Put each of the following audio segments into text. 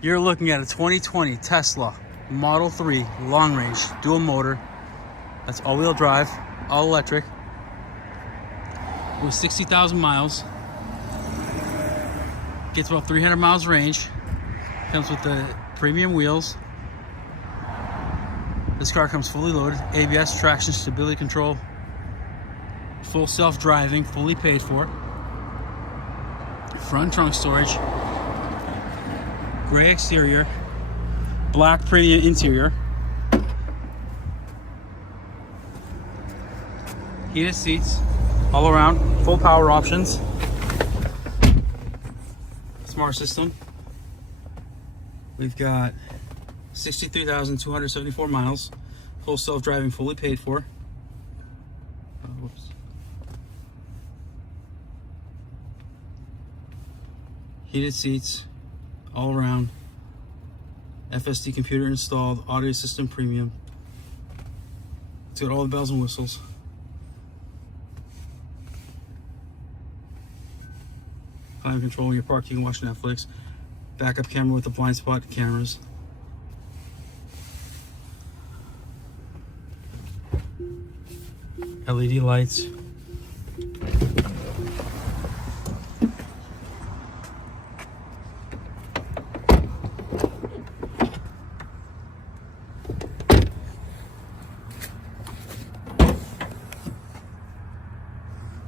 You're looking at a 2020 Tesla Model 3 long range dual motor. That's all-wheel drive, all electric, with 60,000 miles. Gets about 300 miles range. Comes with the premium wheels. This car comes fully loaded, ABS, traction, stability control, full self-driving, fully paid for. Front trunk storage, gray exterior, black premium interior, heated seats all around, full power options, smart system. We've got 63,274 miles, full self-driving, fully paid for. Whoops. Heated seats all around, FSD computer installed, audio system premium. It's got all the bells and whistles. Climate control when you're parked, you can watch Netflix. Backup camera with the blind spot cameras. LED lights.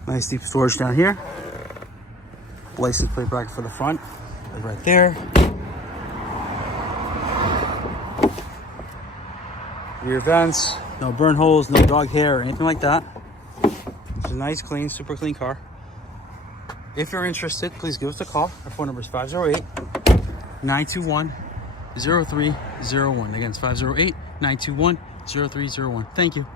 Nice deep storage down here. License plate bracket for the front, right there. Rear vents, no burn holes, no dog hair or anything like that. It's a nice, clean, super clean car. If you're interested, please give us a call. Our phone number is 508-921-0301. Again, it's 508-921-0301. Thank you.